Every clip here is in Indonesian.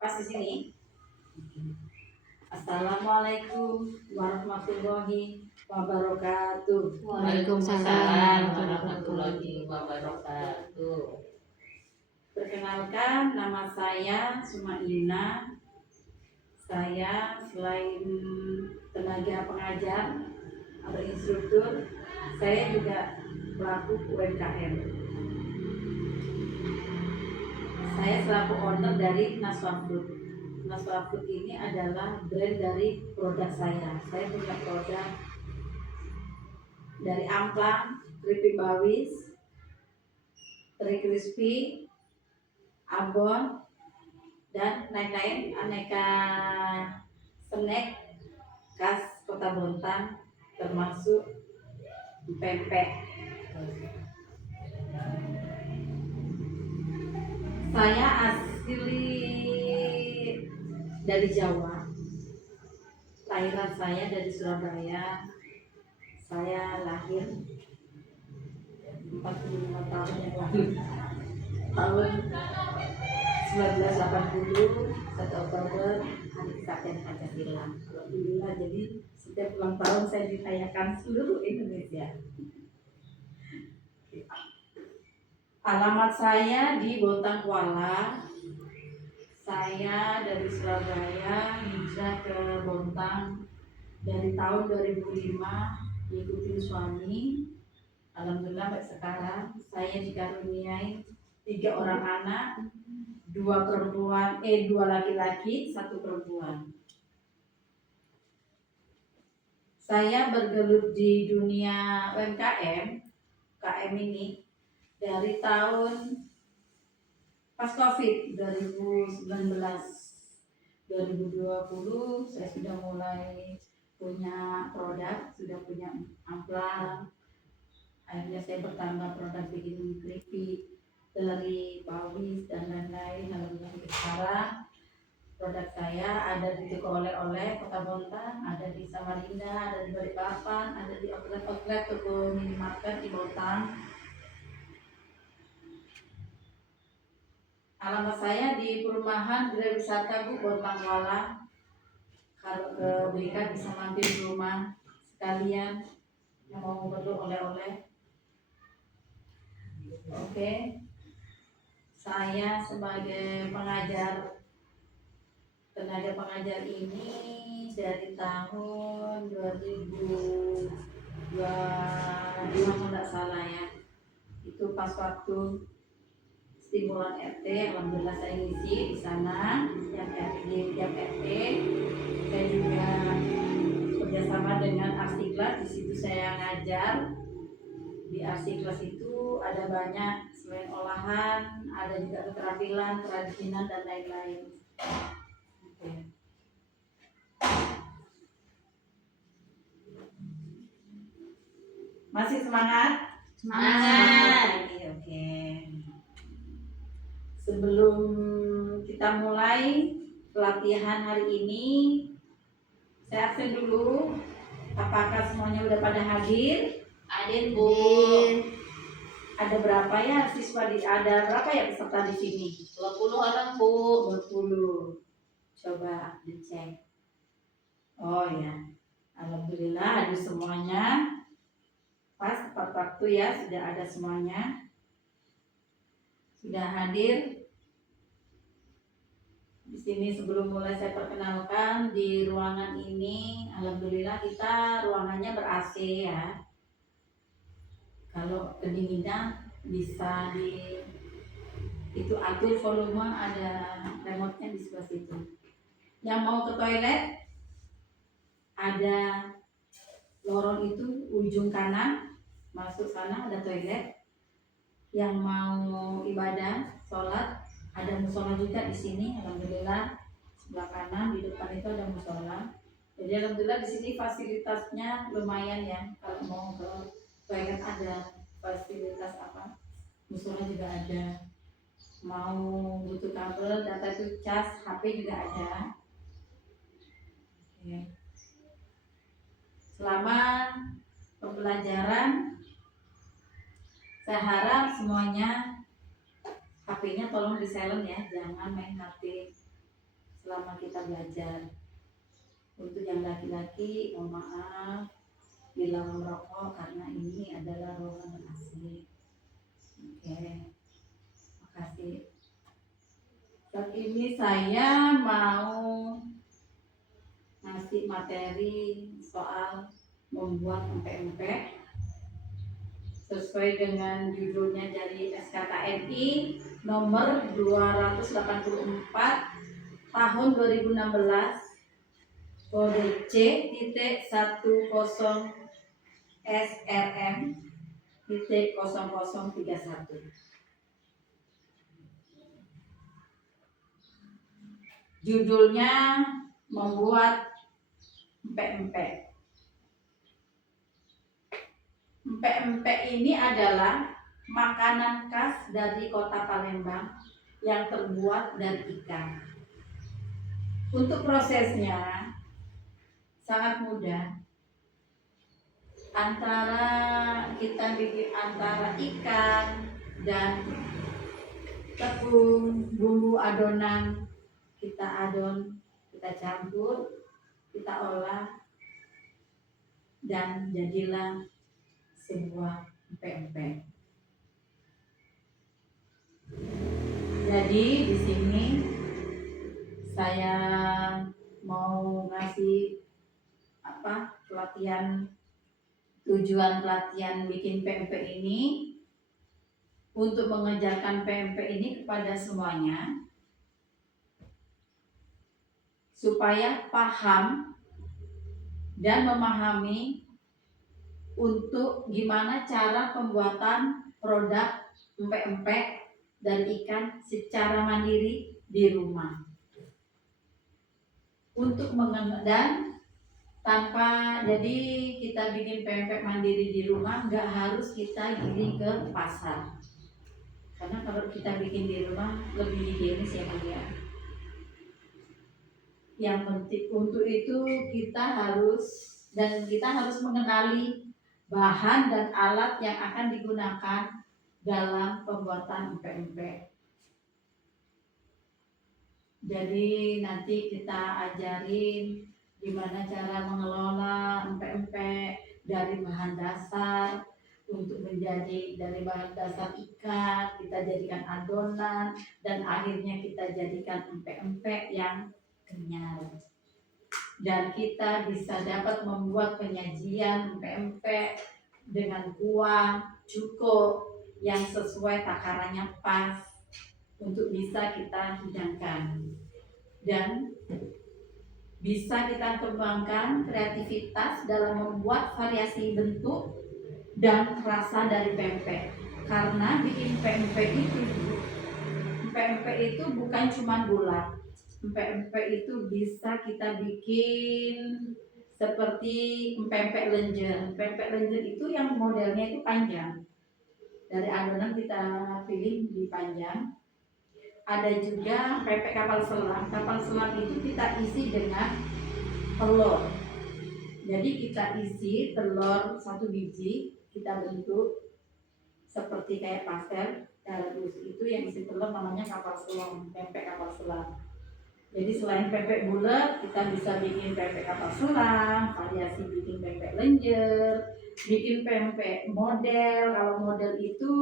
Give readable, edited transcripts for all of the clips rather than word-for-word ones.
Pas di sini. Assalamualaikum warahmatullahi wabarakatuh. Waalaikumsalam warahmatullahi wabarakatuh. Perkenalkan, nama saya Sumaina. Saya selain tenaga pengajar atau instruktur, saya juga pelaku UMKM. Saya selaku owner dari Naswa Food. Naswa Food ini adalah brand dari produk saya. Saya punya produk dari amplang, keripik bawis, teri crispy, abon, dan lain-lain aneka snack khas Kota Bontang, termasuk pempek. Saya asli dari Jawa. Lahiran saya dari Surabaya. Saya lahir 45 tahun yang lalu. Tahun 1980, 1 Oktober, hari kesaktian Pancasila. Alhamdulillah, jadi setiap ulang tahun saya dirayakan seluruh Indonesia. Alamat saya di Bontang Kuala. Saya dari Surabaya hijrah ke Bontang dari tahun 2005, ikutin suami. Alhamdulillah sampai sekarang saya dikaruniai 3 orang anak, 2 laki-laki, 1 perempuan. Saya bergelut di dunia UMKM, KM ini dari tahun pas COVID 2019, 2020 saya sudah mulai punya produk, sudah punya amplang. Akhirnya saya bertambah produk bikin keripik, teri, bawis, dan lain-lain. Alhamdulillah sekarang produk saya ada di toko oleh-oleh Kota Bontang, ada di Samarinda, ada di Balikpapan, ada di outlet-outlet toko minimarket di Bontang. Alamat saya di perumahan Gerai Wisata Bu Bontang Kuala. Kalau ke Belikan bisa mampir di rumah sekalian yang mau perlu oleh-oleh. Oke. Saya sebagai pengajar, tenaga pengajar ini dari tahun 2002 kalau tidak salah ya. Itu pas waktu stimulan RT, alhamdulillah saya ngisi di sana setiap RT, tiap RT. Saya juga kerjasama dengan Arsiklas, di situ saya ngajar. Di Arsiklas itu ada banyak selain olahan, ada juga keterampilan, kerajinan, dan lain-lain. Oke. Masih semangat? Semangat. Oke. Sebelum kita mulai pelatihan hari ini, saya absen dulu. Apakah semuanya udah pada hadir? Hadir Bu. Ada berapa ya siswa ada berapa ya peserta di sini? 20 orang Bu. 20. Coba dicek. Oh ya. Alhamdulillah hadir semuanya. Pas tepat waktu ya, sudah ada semuanya. Sudah hadir. Di sini sebelum mulai saya perkenalkan, di ruangan ini alhamdulillah kita ruangannya ber-AC ya. Kalau kedinginan bisa itu atur volume, ada remote-nya di sebelah situ. Yang mau ke toilet ada lorong itu ujung kanan, masuk sana ada toilet. Yang mau ibadah, sholat, ada musola juga di sini. Alhamdulillah sebelah kanan di depan itu ada musola. Jadi alhamdulillah di sini fasilitasnya lumayan ya. Kalau mau ke toilet ada fasilitas apa? Musola juga ada. Mau butuh kabel, data itu cas, HP juga ada. Oke. Selama pembelajaran saya harap semuanya HP-nya tolong di silent ya, jangan main HP. selama kita belajar. Untuk yang laki-laki, mohon maaf bila merokok karena ini adalah ruangan asli. Oke, makasih. Saat ini saya mau ngasih materi soal membuat empek-empek sesuai dengan judulnya dari SKKNI nomor 284 tahun 2016 kode C.10 SRM titik 0031. Judulnya membuat empek-empek. Empek-empek ini adalah makanan khas dari kota Palembang yang terbuat dari ikan. Untuk prosesnya sangat mudah. Kita bikin antara ikan dan tepung, bumbu adonan kita adon, kita campur, kita olah, dan jadilah sebuah empek-empek. Jadi di sini saya mau ngasih tujuan pelatihan bikin pempek ini untuk mengajarkan pempek ini kepada semuanya supaya paham dan memahami untuk gimana cara pembuatan produk empek-empek dan ikan secara mandiri di rumah. Untuk dan tanpa jadi kita bikin pempek mandiri di rumah, nggak harus kita giling ke pasar. Karena kalau kita bikin di rumah lebih higienis ya Bu ya. Yang penting untuk itu kita harus mengenali bahan dan alat yang akan digunakan dalam pembuatan empek-empek. Jadi nanti kita ajarin gimana cara mengelola empek-empek dari bahan dasar untuk menjadi dari bahan dasar ikan, kita jadikan adonan dan akhirnya kita jadikan empek-empek yang kenyal. Dan kita bisa dapat membuat penyajian empek-empek dengan kuah, cukup yang sesuai takarannya pas untuk bisa kita hidangkan. Dan bisa kita kembangkan kreativitas dalam membuat variasi bentuk dan rasa dari pempek. Karena bikin pempek itu bukan cuma bulat. Empek-empek itu bisa kita bikin seperti empek-empek lenjer. Empek-empek lenjer itu yang modelnya itu panjang. Dari adonan kita pilih di panjang. Ada juga pempek kapal selam. Kapal selam itu kita isi dengan telur. Jadi kita isi telur 1 biji, kita bentuk seperti kayak pastel. Rebus itu yang isi telur namanya kapal selam, pempek kapal selam. Jadi selain pempek bulat, kita bisa bikin pempek kapal selam, variasi bikin pempek lenjer, bikin pempek model. Kalau model itu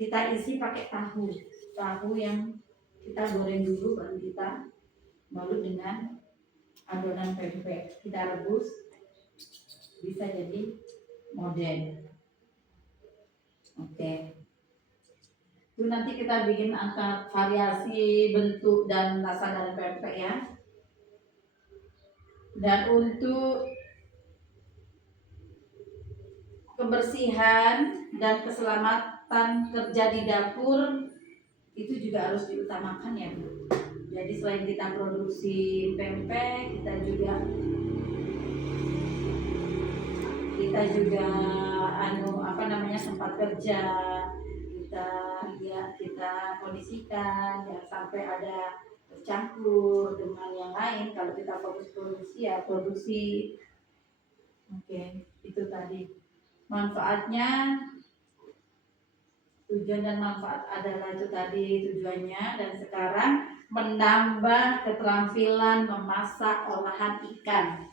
kita isi pakai tahu yang kita goreng dulu baru kita balut dengan adonan pempek. Kita rebus, bisa jadi model. Oke. Itu nanti kita bikin angka variasi bentuk dan rasa dari pempek ya. Dan untuk kebersihan dan keselamatan kerja di dapur itu juga harus diutamakan ya Bu. Jadi selain kita produksi pempek, kita juga sempat kerja, kita kondisikan jangan sampai ada tercampur dengan yang lain. Kalau kita fokus produksi ya produksi. Oke, itu tadi manfaatnya Tujuan dan manfaat adalah itu tadi tujuannya. Dan sekarang menambah keterampilan memasak olahan ikan.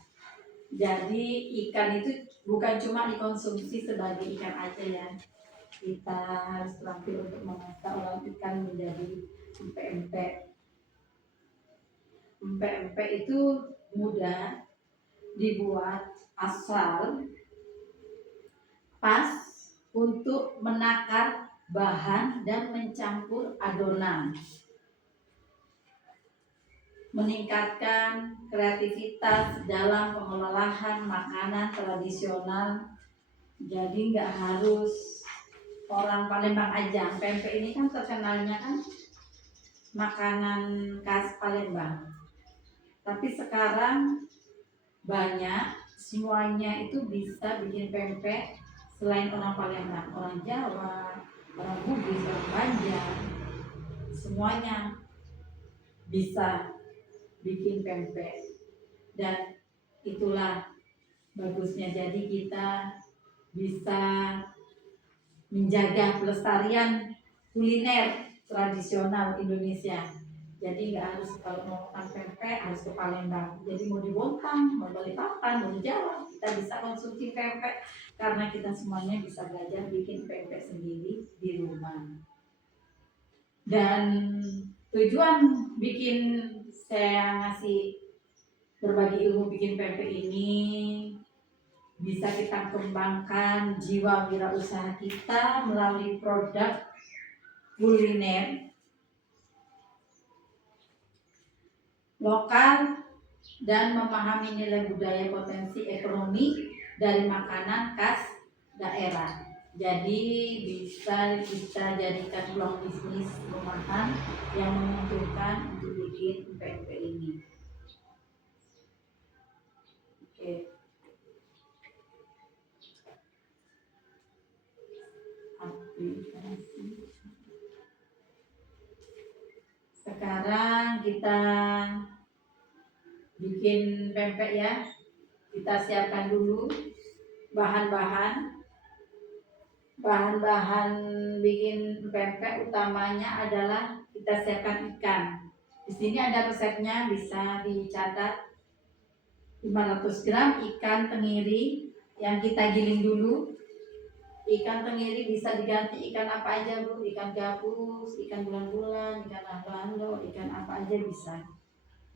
Jadi ikan itu bukan cuma dikonsumsi sebagai ikan aja ya. Kita harus terampil untuk memasak olahan ikan menjadi empek-empek. Empek-empek itu mudah dibuat asal pas untuk menakar bahan dan mencampur adonan, meningkatkan kreativitas dalam pengolahan makanan tradisional. Jadi nggak harus orang Palembang aja. Pempek ini kan terkenalnya kan makanan khas Palembang. Tapi sekarang banyak semuanya itu bisa bikin pempek selain orang Palembang, orang Jawa, orang Bugis, orang Banjar, semuanya bisa bikin pempek. Dan itulah bagusnya, jadi kita bisa menjaga pelestarian kuliner tradisional Indonesia. Jadi nggak harus kalau mau makan pempek harus ke Palembang. Jadi mau di Bontang, mau Balikpapan, mau di Jawa, kita bisa konsumsi pempek karena kita semuanya bisa belajar bikin pempek sendiri di rumah. Dan tujuan bikin saya ngasih berbagi ilmu bikin pempek ini bisa kita kembangkan jiwa wirausaha kita melalui produk kuliner lokal dan memahami nilai budaya potensi ekonomi dari makanan khas daerah. Jadi bisa kita jadikan peluang bisnis rumahan yang menguntungkan untuk bikin pempek ini. Oke. Aplikasi. Sekarang kita bikin pempek ya. Kita siapkan dulu bahan-bahan bikin pempek. Utamanya adalah kita siapkan ikan. Di sini ada resepnya, bisa dicatat. 500 gram ikan tenggiri yang kita giling dulu. Ikan tenggiri bisa diganti ikan apa aja Bu, ikan gabus, ikan bulan-bulan, ikan lando, ikan apa aja bisa.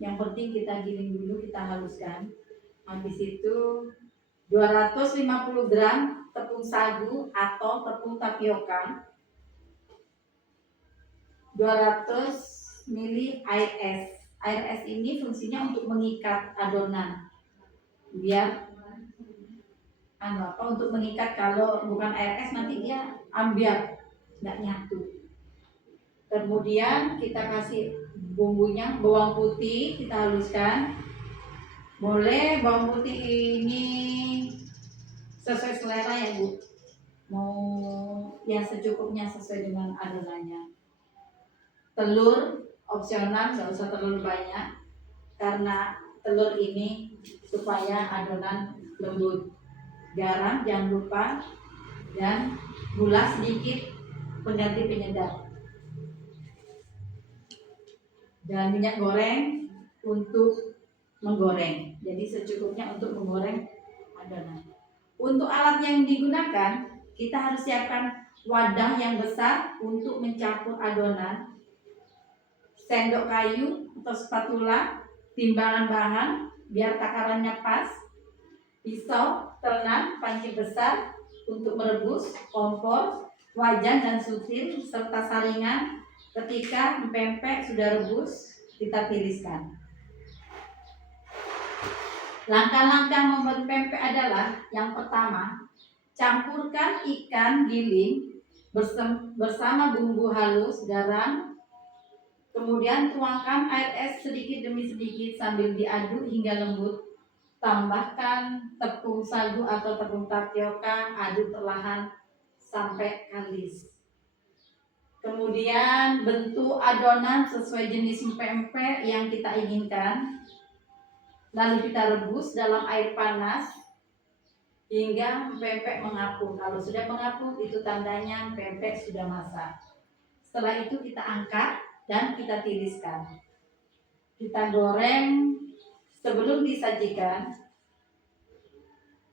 Yang penting kita giling dulu, kita haluskan. Habis itu 250 gram tepung sagu atau tepung tapioka, 200 ml air es. Air es ini fungsinya untuk mengikat adonan, biar untuk mengikat. Kalau bukan air es nanti dia ambiar, nggak nyatu. Kemudian kita kasih bumbunya, bawang putih kita haluskan. Boleh bawang putih ini sesuai selera ya Bu, mau yang secukupnya sesuai dengan adonannya. Telur opsional, nggak usah terlalu banyak karena telur ini supaya adonan lembut. Garam jangan lupa, dan gula sedikit pengganti penyedap. Dan minyak goreng untuk menggoreng, jadi secukupnya untuk menggoreng adonan. Untuk alat yang digunakan, kita harus siapkan wadah yang besar untuk mencampur adonan, sendok kayu atau spatula, timbangan bahan biar takarannya pas, pisau, tenang, panci besar untuk merebus, kompor, wajan dan sutir, serta saringan. Ketika pempek sudah rebus, kita tiriskan. Langkah-langkah membuat pempek adalah: yang pertama, campurkan ikan giling bersama bumbu halus, garam, kemudian tuangkan air es sedikit demi sedikit sambil diaduk hingga lembut. Tambahkan tepung sagu atau tepung tapioka, aduk perlahan sampai kalis. Kemudian bentuk adonan sesuai jenis pempek yang kita inginkan. Lalu kita rebus dalam air panas hingga pempek mengapung. Kalau sudah mengapung itu tandanya pempek sudah masak. Setelah itu kita angkat dan kita tiriskan. Kita goreng sebelum disajikan.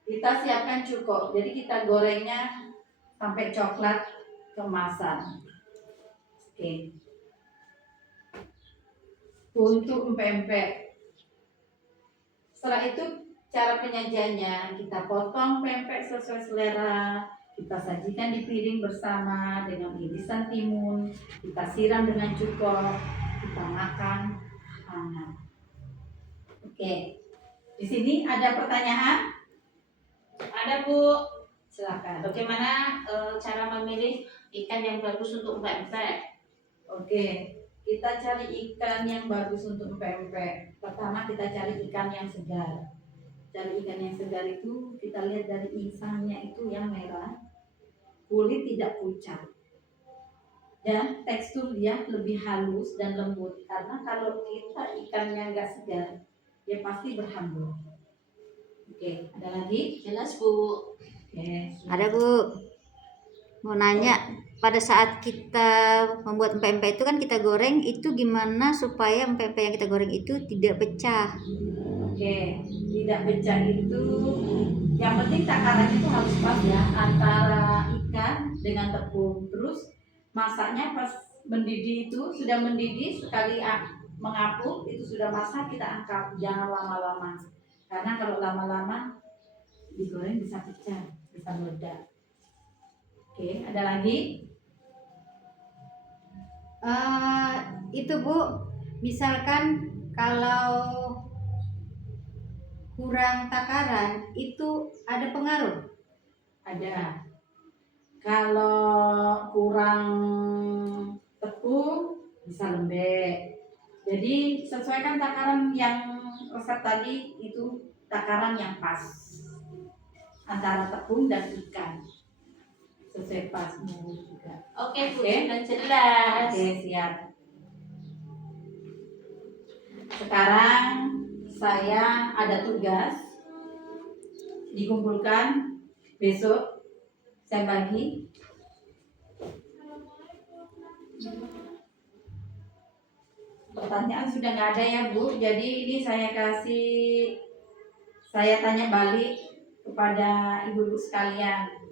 Kita siapkan cuko. Jadi kita gorengnya sampai coklat keemasan. Oke. Untuk pempek. Setelah itu cara penyajiannya, kita potong pempek sesuai selera, kita sajikan di piring bersama dengan irisan timun, kita siram dengan cuko, kita makan hangat. Oke, di sini ada pertanyaan? Ada Bu. Silakan. Bagaimana cara memilih ikan yang bagus untuk pempek? Oke, kita cari ikan yang bagus untuk pempek. Pertama kita cari ikan yang segar. Cari ikan yang segar itu kita lihat dari insangnya itu yang merah, kulit tidak pucat, dan tekstur dia lebih halus dan lembut. Karena kalau kita ikannya nggak segar, dia pasti berhambur. Oke, ada lagi? Jelas Bu. Oke, Ada Bu, mau nanya, pada saat kita membuat pempek itu kan kita goreng, itu gimana supaya pempek yang kita goreng itu tidak pecah? Oke, tidak pecah itu yang penting takaran itu harus pas ya antara ikan dengan tepung. Terus masaknya pas mendidih itu sudah mendidih sekali mengapung itu sudah masak kita angkat, jangan lama-lama. Karena kalau lama-lama digoreng bisa pecah, bisa meledak. Oke, ada lagi? Itu Bu, misalkan kalau kurang takaran itu ada pengaruh? Ada. Kalau kurang tepung bisa lembek. Jadi sesuaikan takaran yang resep tadi itu takaran yang pas antara tepung dan ikan. Sesuai pasmu juga. Oke Bu, Oke. sudah jelas. Oke, siap. Sekarang saya ada tugas dikumpulkan besok saya bagi. Pertanyaan sudah nggak ada ya Bu. Jadi ini saya tanya balik kepada ibu-ibu sekalian.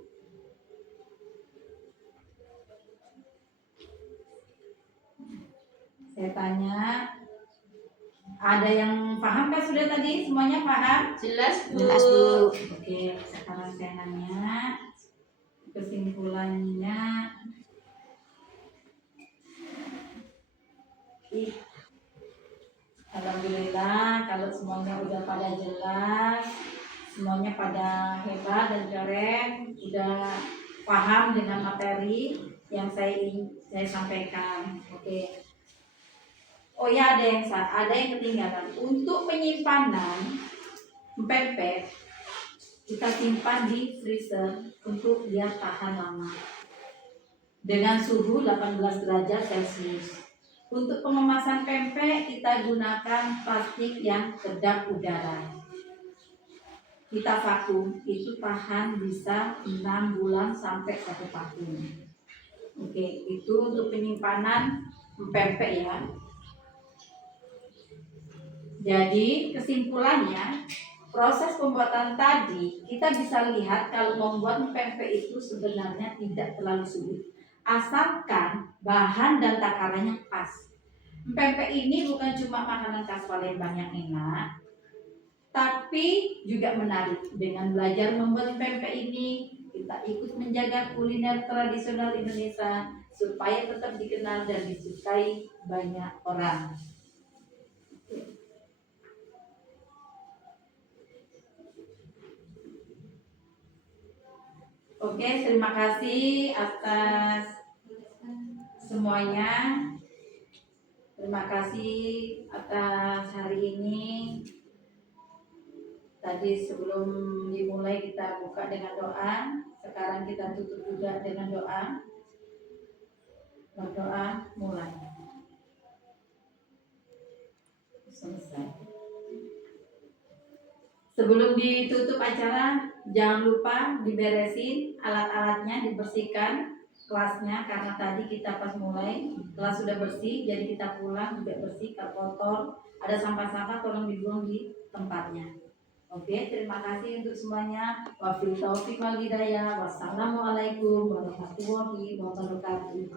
Saya tanya, ada yang paham kan sudah tadi? Semuanya paham? Jelas Bu. Jelas Bu. Oke, sekarang saya nanya kesimpulannya. Alhamdulillah kalau semuanya udah pada jelas, semuanya pada hebat dan keren, udah paham dengan materi yang saya sampaikan. Oke. Oh ya, ada yang ketinggalan. Untuk penyimpanan pempek kita simpan di freezer untuk dia tahan lama dengan suhu 18 derajat Celcius. Untuk pengemasan pempek kita gunakan plastik yang kedap udara. Kita vakum, itu tahan bisa 6 bulan sampai 1 tahun. Oke, itu untuk penyimpanan pempek ya. Jadi kesimpulannya, proses pembuatan tadi kita bisa lihat kalau membuat pempek itu sebenarnya tidak terlalu sulit, asalkan bahan dan takarannya pas. Pempek ini bukan cuma makanan khas Palembang yang enak, tapi juga menarik. Dengan belajar membuat pempek ini, kita ikut menjaga kuliner tradisional Indonesia supaya tetap dikenal dan disukai banyak orang. Oke, terima kasih atas semuanya. Terima kasih atas hari ini. Tadi sebelum dimulai kita buka dengan doa. Sekarang kita tutup juga dengan doa. Berdoa mulai. Selesai. Sebelum ditutup acara, Jangan lupa diberesin alat-alatnya, dibersihkan kelasnya, karena tadi kita pas mulai kelas sudah bersih, jadi kita pulang juga bersih. Kalau kotor, ada sampah-sampah tolong dibuang di tempatnya. Oke, terima kasih untuk semuanya. Wabillahi taufiq wal hidayah. Wassalamualaikum warahmatullahi wabarakatuh.